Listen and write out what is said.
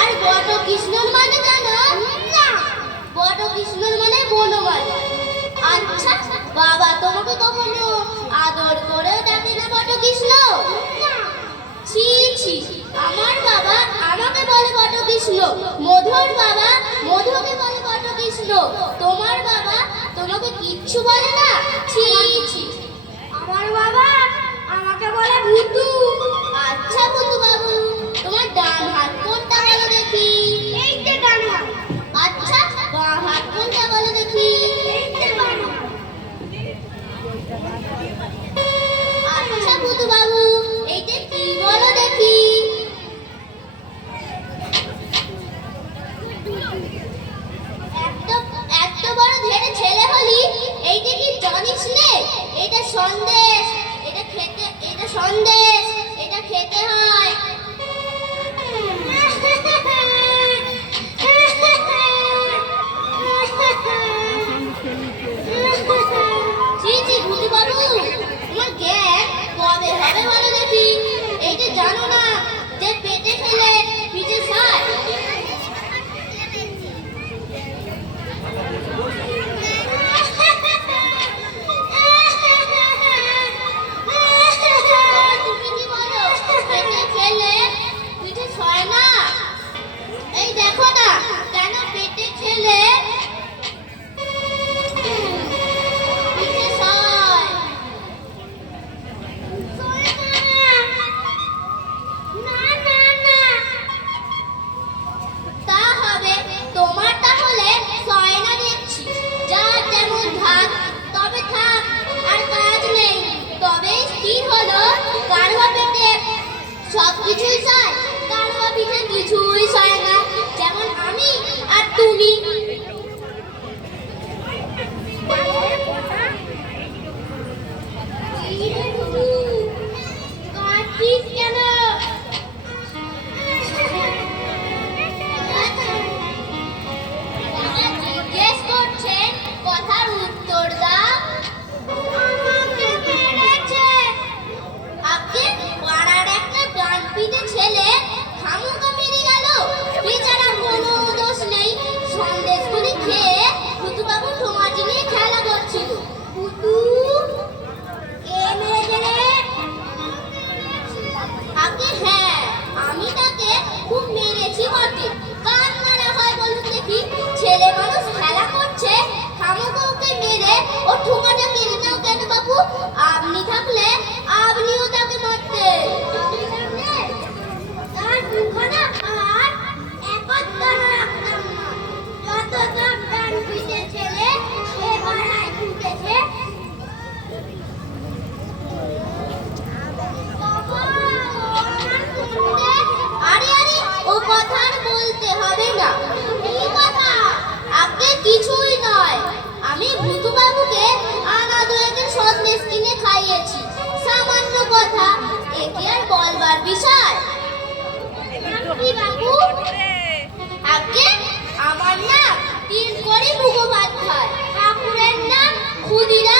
আর বটকৃষ্ণর মানে জানো না? বটকৃষ্ণর মানে বনমালী। আচ্ছা বাবা তোমাকে কখনো আদর করে ডাকে না বটকৃষ্ণ? ছি ছি, আমার বাবা আমাকে বলে বটকৃষ্ণ, মধুর বাবা মধুকে বলে বটকৃষ্ণ, তোমার বাবা তোমাকে কিচ্ছু বলে না? ছি ছি, আমার বাবা আমাকে বলে ভূতু। আচ্ছা ভূতু বাবু, তোমার ডান হাত কোনটা বলো দেখি? এই যে ডান হাত। আচ্ছা বাঁ হাত কোনটা বলো দেখি? এই যে বাঁ হাত। আচ্ছা ভূতু বাবু, এইটা কি বলো দেখি? এত বড় ধেড়ে ছেলে হলি, এইটা কি জানিস নে? এটা সন্দেশ, এটা খেতে, এটা সন্দেশ, এটা খেতে হয়। জি জি ভূতু বাবু, তোমার জ্ঞান কবে হবে বলো দেখি? এইটা জানো না যে পেটে খেলে পিঠে খায়? তুমি কি বলো পেটে খেলে পিঠে খায় না? এই দেখো না কেন পেটে খেলে পিঠে খায়। তা হবে তোমার, তাহলে হয় না দেখছি। যার যেমন ভাগ তবে থাক, আর কাজ নেই। তবে স্থির হলো কারবা পেটে সবকিছুই চায়, কারবা পিঠে কিছুই চায় না, যেমন আমি আর তুমি। কেন জিজ্ঞেস করছেন, কথার উত্তর দাও। আমাকে মেরেছে। আগে পাড়ার একটা ডানপিটে ছেলে খামোকা মেরে গেল, বেচারা কোনো দোষ নেই। সন্দেশগুলি খেয়ে ভূতু বাবু ঠোঙাটি নিয়ে খেলা করছিল। ভূতু কে মেরেছে রে? আগে হ্যাঁ, আমি তাকে খুব মেরেছি বটে। কান মারা হয় বলুন দেখি? ছেলে মানুষ খেলা করছে, খামোকা ওকে মেরে ও ঠোঙাটা কেড়ে নাও কেন বাবু? আপনি থাকলে আপনিও তাকে মারতেন। তার দুখানা হাত একত্র রাখতাম না। যত সব ডান পিঠে ছেলে সে পাড়ায় উঠেছে। আরে আরে, ও কথা আর বলতে হবে না। কি কথা? আগে কিছুই নয়, আমি ভূতু বাবুকে আনা দুয়েকের সন্দেশ কিনে খাইয়েছি, সামান্য কথা। একে আর বলবার বিষয়? কি বাবু? আগে আমার নাম তিন করে মুখোপাধ্যায়, ঠাকুরের নাম ক্ষুদিরাম।